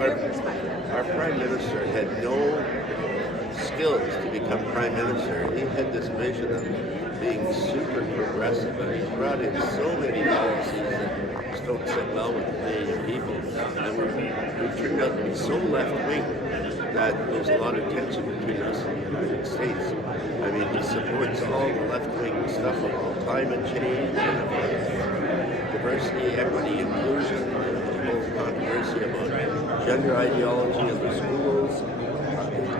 our Prime Minister had no skills to become Prime Minister. He had this vision of being super progressive, and he brought in so many policies that just don't sit well with the Canadian people. And we turned out to be so left-wing that there's a lot of tension between us and the United States. I mean, he supports all the left-wing stuff about climate change and diversity, equity, inclusion, the whole controversy about gender ideology in the schools.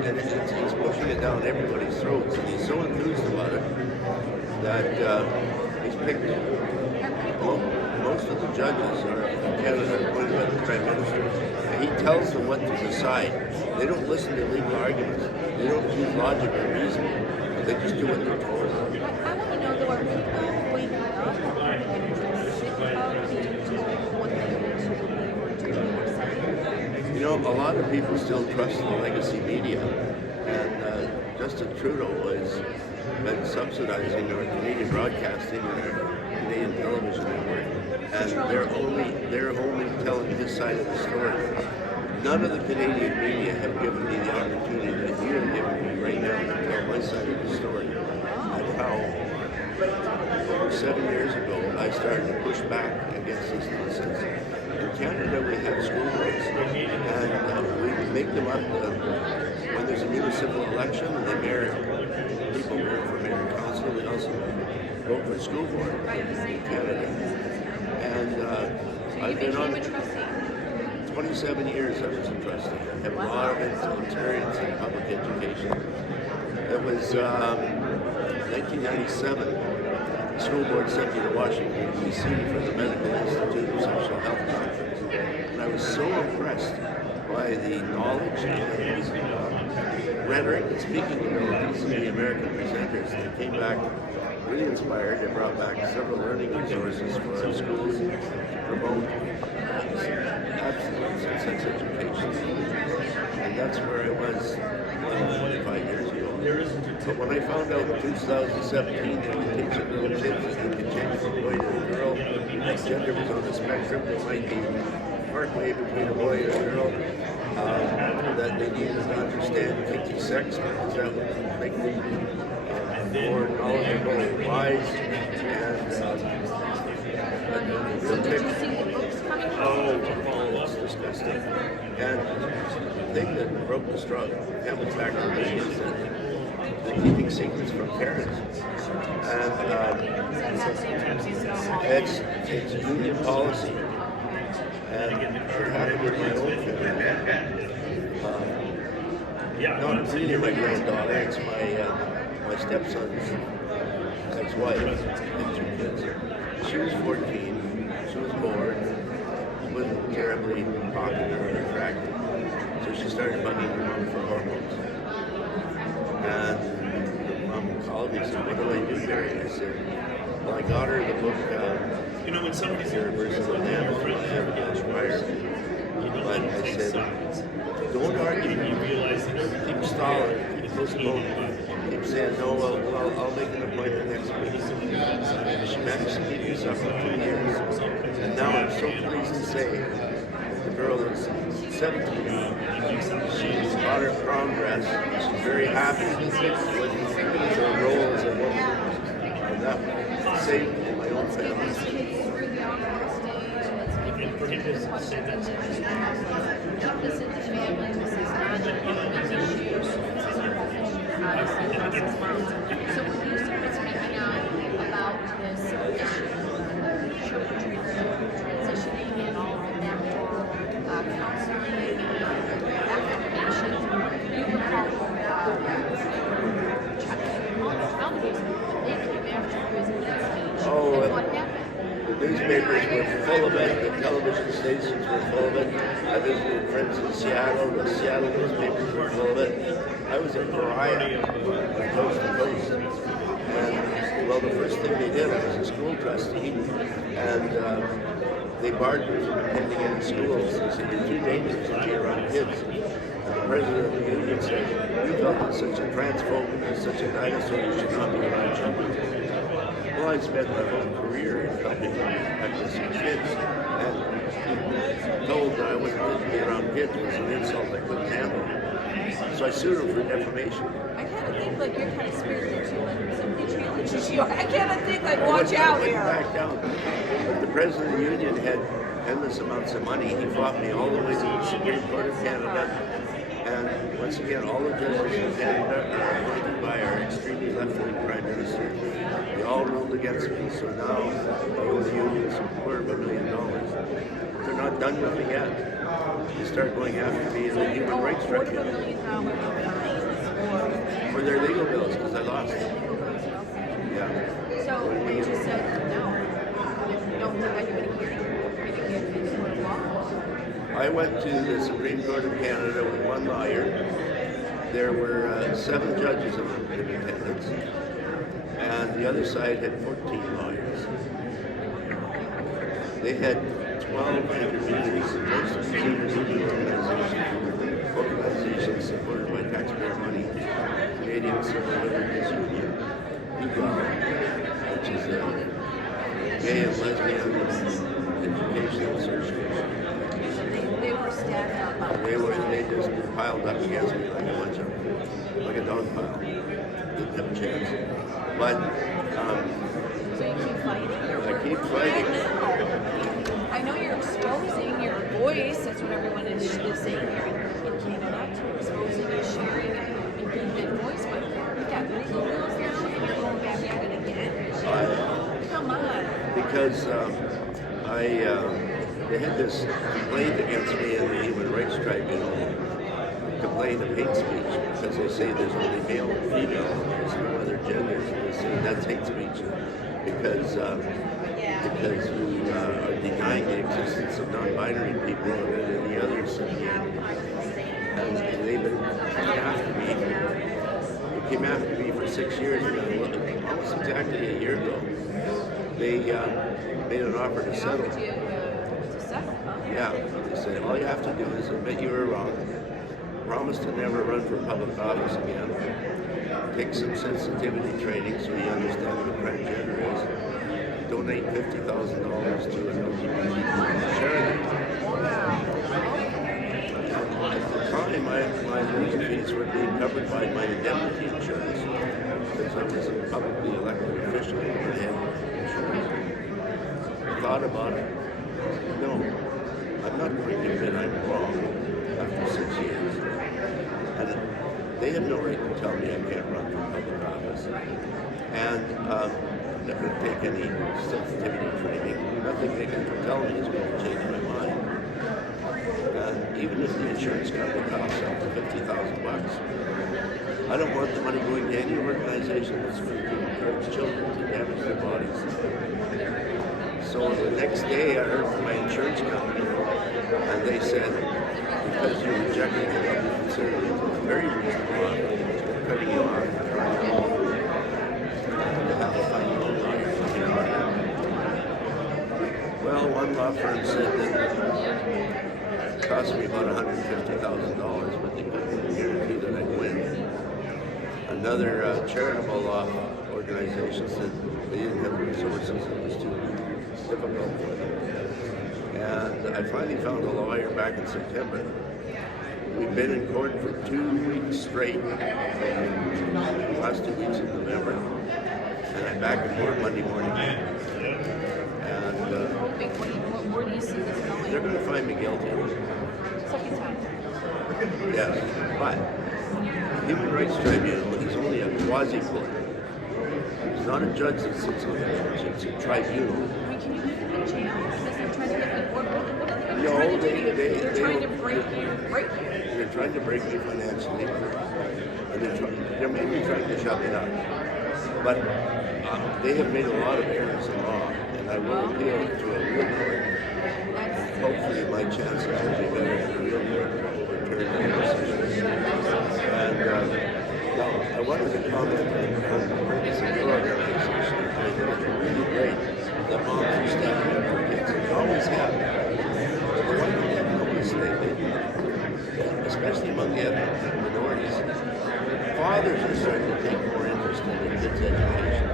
And he's pushing it down everybody's throats, and he's so enthused about it that he's picked most of the judges in Canada appointed by the Prime Minister, and he tells them what to decide. They don't listen to legal arguments. They don't use logic or reason. They just do what they're told. I want to know, though, are people waking up sick of being told what they want to believe or do or say? You know, a lot of people still trust the legacy media, and Justin Trudeau has been subsidizing our Canadian broadcasting and our Canadian television network, and they're only telling his side of the story. None of the Canadian media have given me the opportunity that you have given me right now to tell my side of the story. And how over 7 years ago I started to push back against this nonsense. In Canada we have school boards, and we make them up when there's a municipal election, and they people vote for mayor and council. They also vote for school board in Canada. And I've been on 27 years I was a trustee. I have a lot of experience in public education. It was 1997, the school board sent me to Washington, D.C. for the Medical Institute of Sexual Health Conference. And I was so impressed by the knowledge and the rhetoric and speaking abilities of the American presenters. They came back really inspired. They brought back several learning resources for our schools to promote absolute sex education. And that's where I was 25 years ago. But when I found out in 2017 that we teach little kids that they could change from a boy to a girl, that gender was on the spectrum, there might be partway between a boy and a girl, that they needed to understand kinky sex because that would make them more knowledgeable and wise. It's disgusting. And the thing that broke the straw, camel's back for me, is that they're keeping secrets from parents. And it's union policy. And it happened with my own family. Not really my granddaughter, it's my stepson's ex-wife and 2 kids. She was 14, she was bored, she wasn't terribly popular or attractive, so she started bugging her mom for hormones. And the mom called me and said, "What do I do, Barry?" I said, "Well, I got her the book, when somebody's here versus the man who was never inspired." But I said, "Don't argue. you realize that Keep stalling. Keep postponing. Keep saying, no, well, I'll make an appointment next week." She managed to keep this up for 2 years. And now I'm so pleased to say that the girl is 17. She's got her prom dress. She's very happy with her role as a woman. And that saved in my own family. So when you started speaking out about this issue of children transitioning and all of that counseling affirmation, you were called television. They came after you as an speech. And what happened? The newspapers were full of it, the television stations were full of it. I visited friends in Seattle, the Seattle newspapers were full of it. I was a pariah from coast to coast. And, well, the first thing they did, I was a school trustee, and they barred me from attending any schools. They said, "You're too dangerous to be around kids." And the president of the union said, "Neufeld is such a transphobe and such a dinosaur, you should not be around children." Well, I spent my whole career helping at-risk kids, and told that I wasn't supposed to be around kids was an insult I couldn't handle. So I sued him for defamation. I kind of think like you're kind of spirited too. Like if somebody challenges you, I kind of think like, watch out I went here. back down. But the president of the union had endless amounts of money. He fought me all the way to the Supreme Court of Canada. And once again, all the judges in Canada are appointed by our extremely left-wing Prime Minister. They all ruled against me, so now I owe the unions $250 million. They're not done with me yet. They start going after me in the Human Rights Tribunal $250 million for their legal bills because I lost. fines. So Yeah. you just said no. You don't think anybody hear you? You're going to get into court of law? I went to the Supreme Court of Canada with one lawyer. There were 7 judges in attendance, and the other side had 14 lawyers. They had 12 intermediaries, most of these intermediate organizations supported by taxpayer money. Canadian Civil Liberties Union, which is a gay and lesbian educational association. They were stacked up. They just piled up against me like a bunch of, like a dog pile. Didn't have a chance. But So you keep fighting? I keep fighting. I know you're exposing your voice. That's what everyone is saying here in Canada. To exposing and sharing and being that voice. But you got legal rules now and you're going back at it again. Come on. Because they had this complaint against me in the Human Rights Tribunal, complaint of hate speech, because they say there's only male and female, there's no other genders. They say that's hate speech because you are denying the existence of non-binary people and any others. And they've been coming after me. They came after me for 6 years ago, almost exactly a year ago. They made an offer to settle. Yeah, they said all you have to do is admit you were wrong, promise to never run for public office again, take some sensitivity training so you understand what a transgender is, donate $50,000 to an LGBT charity. At the time, my legal fees were being covered by my indemnity insurance because I was a publicly elected official and I had insurance. I thought about it. No, I'm not going to admit I'm wrong after 6 years. And they have no right to tell me I can't run for public office. And I'm not going to take any sensitivity training. Nothing they can tell me is going to change my mind. And even if the insurance company costs up to $50,000, I don't want the money going to any organization that's going to encourage children to damage their bodies. So the next day I heard from my insurance company and they said, because you rejected what we considered a very reasonable offer, we're cutting you off and trying to have to find your own lawyer from here on out. Well, one law firm said that it cost me about $150,000, but they couldn't guarantee that I'd win. Another charitable law organization said they didn't have the resources, it was too difficult for them. And I finally found a lawyer back in September. We've been in court for 2 weeks straight, the last 2 weeks of November, and I'm back in court Monday morning. And Where do you see this going? they're going to find me guilty. Second time. Yes, but Human Rights Tribunal is only a quasi-court. It's not a judge that sits on the bench, it's a tribunal. I mean, can you get them in jail? Because they're trying to get what are they No, trying to do? they- They're trying to break you. They're trying to break me financially, and they're maybe trying to shut me up. But they have made a lot of errors in law, and I will appeal to a real court. And hopefully my chances will be better in a real court to overturn their decisions. And now, I wanted to comment on the purpose of your organization. I think it's really great that moms are standing up for kids, and they always have. But one thing I've noticed lately, especially among the ethnic minorities, fathers are starting to take more interest in their kids' education.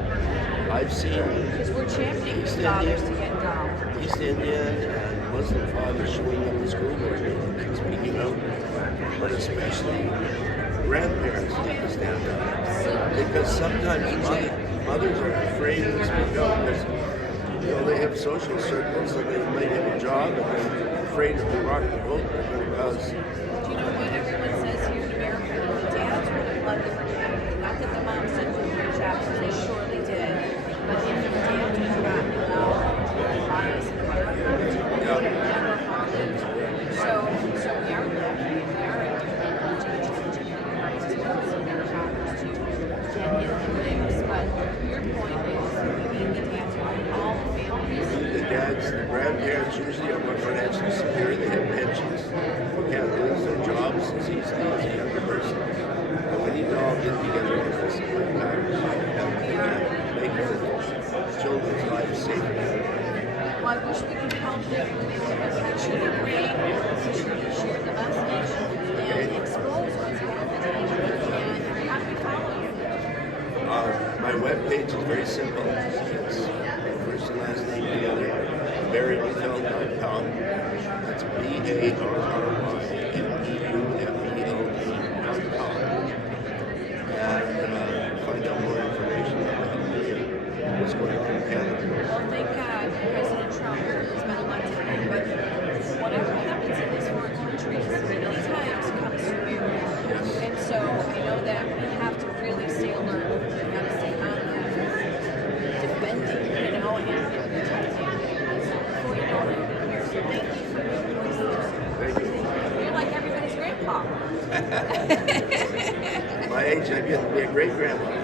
I've seen Because we're championing East fathers to Indian, get involved. East Indian and Muslim fathers showing up at school board meetings and speaking out, but especially grandparents need to stand up. Because sometimes mothers are afraid to speak out because they have social circles and they might have a job and they're afraid if they rock the boat they're going to cause. Do you know what everyone says here in America? The dads would have loved the fraternity. Not that the moms didn't do a great job, because they surely did. But if the dads would have gotten involved in bias in America, we would have never found it. So we are lucky. We are changing their fathers to get in the mix. But your point is, we need the dads around all the families. The grandparents usually are more financially secure. They have pensions. They can't lose their jobs as easily as a younger person. And we need to all get together and discipline matters and make our children's lives safer. Well, I wish we could help them actually create, share the message, and expose what's happening. And how do we follow you? My webpage is very simple. It's first and last name together, BarryNeufeld.com. That's BarryNeufeld.com. And find out more information about me and what's going on in Canada. Well, thank God President Trump has been elected, but whatever happens in these foreign countries, many times comes to America. Yes. And so I know that we have to really stay alert. We've got to stay on defending, and protecting. Before you know it, we'll be here. So thank you for your voices. Thank you. You're like everybody's grandpa. My age, I get to be a great grandma.